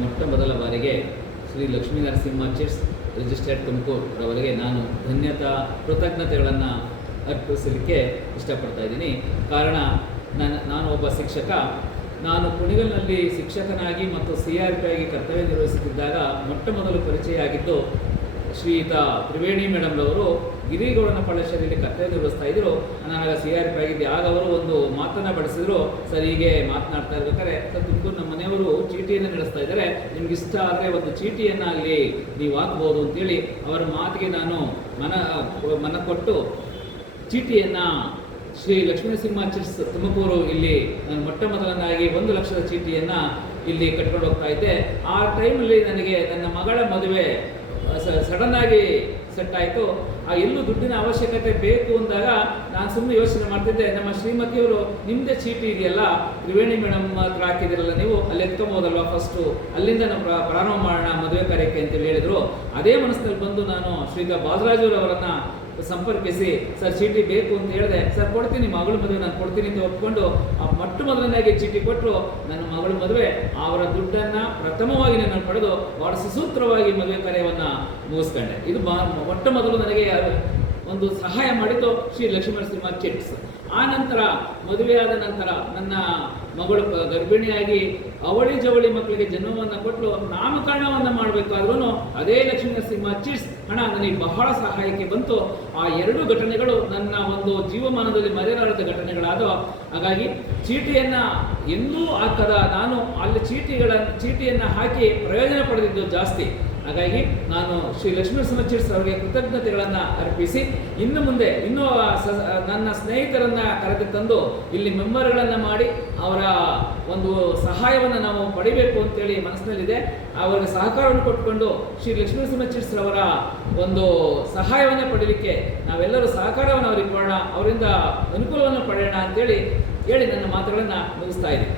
ಮೊಟ್ಟ ಮೊದಲ ಬಾರಿಗೆ ಶ್ರೀ ಲಕ್ಷ್ಮೀ ನರಸಿಂಹ ಚಿಟ್ಸ್ ರಿಜಿಸ್ಟರ್ಡ್ ತುಮಕೂರು ರವರಿಗೆ ನಾನು ಕೃತಜ್ಞತೆಗಳನ್ನು ಅರ್ಪಿಸಲಿಕ್ಕೆ ಇಷ್ಟಪಡ್ತಾ ಇದ್ದೀನಿ. ಕಾರಣ ನಾನು ಒಬ್ಬ ಶಿಕ್ಷಕ. ನಾನು ಕುಣಿಗಲ್ನಲ್ಲಿ ಶಿಕ್ಷಕನಾಗಿ ಮತ್ತು CRP ಆಗಿ ಕರ್ತವ್ಯ ನಿರ್ವಹಿಸುತ್ತಿದ್ದಾಗ ಮೊಟ್ಟ ಮೊದಲು ಪರಿಚಯ ಆಗಿದ್ದು ಶ್ರೀಯುತ ತ್ರಿವೇಣಿ ಮೇಡಮ್ರವರು ಗಿರಿಗೌಡನ ಪಾಠಶಾಲೆಯಲ್ಲಿ ಕರ್ತವ್ಯ ನಿರ್ವಹಿಸ್ತಾ ಇದ್ದರು. ನಾನಾಗ CRP ಆಗಿದ್ದೆ. ಆಗ ಅವರು ಒಂದು ಮಾತನ್ನು ಬಡಿಸಿದ್ರು. ಸರ್, ಹೀಗೆ ಮಾತನಾಡ್ತಾ ಇರ್ಬೇಕಾದ್ರೆ, ಸರ್, ತುಮಕೂರು ನಮ್ಮ ಮನೆಯವರು ಚೀಟಿಯನ್ನು ನಡೆಸ್ತಾ ಇದ್ದಾರೆ, ನಿಮ್ಗೆ ಇಷ್ಟ ಆದರೆ ಒಂದು ಚೀಟಿಯನ್ನು ಅಲ್ಲಿ ನೀವು ಹಾಕ್ಬೋದು ಅಂತೇಳಿ ಅವರ ಮಾತಿಗೆ ನಾನು ಮನ ಕೊಟ್ಟು ಚೀಟಿಯನ್ನು ಶ್ರೀ ಲಕ್ಷ್ಮೀನರಸಿಂಹ ಚಿಟ್ಸ್ ತುಮಕೂರು ಇಲ್ಲಿ ನಾನು ಮೊಟ್ಟ ಮೊದಲನಾಗಿ 1 ಲಕ್ಷದ ಚೀಟಿಯನ್ನು ಇಲ್ಲಿ ಕಟ್ಕೊಂಡು ಹೋಗ್ತಾ ಇದ್ದೆ. ಆ ಟೈಮಲ್ಲಿ ನನಗೆ ನನ್ನ ಮಗಳ ಮದುವೆ ಸಡನ್ನಾಗಿ ಸೆಟ್ ಆಯಿತು. ಎಲ್ಲೂ ದುಡ್ಡಿನ ಅವಶ್ಯಕತೆ ಬೇಕು ಅಂದಾಗ ನಾನು ಸುಮ್ಮನೆ ಯೋಚನೆ ಮಾಡ್ತಿದ್ದೆ. ನಮ್ಮ ಶ್ರೀಮತಿಯವರು, ನಿಮ್ಮದೇ ಚೀಟಿ ಇದೆಯಲ್ಲ, ತ್ರಿವೇಣಿ ಮೇಡಮ್ ಹತ್ರ ಹಾಕಿದಿರಲ್ಲ, ನೀವು ಅಲ್ಲಿ ಎತ್ಕೊಬೋದಲ್ವಾ, ಫಸ್ಟು ಅಲ್ಲಿಂದ ನಾವು ಪ್ರಾರಂಭ ಮಾಡೋಣ ಮದುವೆ ಕಾರ್ಯಕ್ಕೆ ಅಂತೇಳಿ ಹೇಳಿದರು. ಅದೇ ಮನಸ್ಸಿನಲ್ಲಿ ಬಂದು ನಾನು ಶ್ರೀಯುತ ಬಾಲರಾಜುರವರನ್ನು ಸಂಪರ್ಕಿಸಿ, ಸರ್ ಚೀಟಿ ಬೇಕು ಅಂತ ಹೇಳಿದೆ. ಸರ್, ಕೊಡ್ತೀನಿ, ಮಗಳ ಮದುವೆ ನಾನು ಕೊಡ್ತೀನಿ ಅಂತ ಒಪ್ಕೊಂಡು ಮೊಟ್ಟ ಮೊದಲನಾಗಿ ಚೀಟಿ ಕೊಟ್ಟರು. ನನ್ನ ಮಗಳ ಮದುವೆ ಅವರ ದುಡ್ಡನ್ನು ಪ್ರಥಮವಾಗಿ ನಾನು ಪಡೆದು ಭಾಳ ಸುಸೂತ್ರವಾಗಿ ಮದುವೆ ಕಾರ್ಯವನ್ನು ಮುಗಿಸ್ಕೊಂಡೆ. ಇದು ಮೊಟ್ಟ ಮೊದಲು ನನಗೆ ಒಂದು ಸಹಾಯ ಮಾಡಿದ್ದು ಶ್ರೀ ಲಕ್ಷ್ಮೀನರಸಿಂಹ ಚಿಟ್ಸ್. ಆ ನಂತರ ಮದುವೆಯಾದ ನಂತರ ನನ್ನ ಮಗಳು ಗರ್ಭಿಣಿಯಾಗಿ ಅವಳಿ ಜವಳಿ ಮಕ್ಕಳಿಗೆ ಜನ್ಮವನ್ನು ಕೊಟ್ಟು ನಾಮಕರಣವನ್ನು ಮಾಡಬೇಕಾದ್ರೂ ಅದೇ ಲಕ್ಷ್ಮೀನರಸಿಂಹ ಚಿಟ್ಸ್ ಹಣ ನನಗೆ ಬಹಳ ಸಹಾಯಕ್ಕೆ ಬಂತು. ಆ 2 ಘಟನೆಗಳು ನನ್ನ ಒಂದು ಜೀವಮಾನದಲ್ಲಿ ಮರೆಯಲಾರದ ಘಟನೆಗಳಾದವು. ಹಾಗಾಗಿ ಚೀಟಿಯನ್ನು ಎಂದೂ ಹಾಕದ ನಾನು ಅಲ್ಲಿ ಚೀಟಿಯನ್ನು ಹಾಕಿ ಪ್ರಯೋಜನ ಪಡೆದಿದ್ದು ಜಾಸ್ತಿ. ಹಾಗಾಗಿ ನಾನು ಶ್ರೀ ಲಕ್ಷ್ಮೀನರಸಿಂಹ ಚಿಟ್ಸ್ ಅವರಿಗೆ ಕೃತಜ್ಞತೆಗಳನ್ನು ಅರ್ಪಿಸಿ ಇನ್ನು ಮುಂದೆ ನನ್ನ ಸ್ನೇಹಿತರನ್ನು ಕರೆದು ತಂದು ಇಲ್ಲಿ ಮೆಂಬರ್ಗಳನ್ನು ಮಾಡಿ ಅವರ ಒಂದು ಸಹಾಯವನ್ನು ನಾವು ಪಡಿಬೇಕು ಅಂತೇಳಿ ಮನಸ್ಸಿನಲ್ಲಿದೆ. ಅವರಿಗೆ ಸಹಕಾರವನ್ನು ಕೊಟ್ಟುಕೊಂಡು ಶ್ರೀ ಲಕ್ಷ್ಮೀನರಸಿಂಹ ಚಿಟ್ಸ್ ಅವರ ಒಂದು ಸಹಾಯವನ್ನು ಪಡೀಲಿಕ್ಕೆ ನಾವೆಲ್ಲರೂ ಸಹಕಾರವನ್ನು ಅವರಿಗೆ ಕೊಡೋಣ, ಅವರಿಂದ ಅನುಕೂಲವನ್ನು ಪಡೆಯೋಣ ಅಂತೇಳಿ ಹೇಳಿ ನನ್ನ ಮಾತುಗಳನ್ನು ಮುಗಿಸ್ತಾ ಇದ್ದೀನಿ.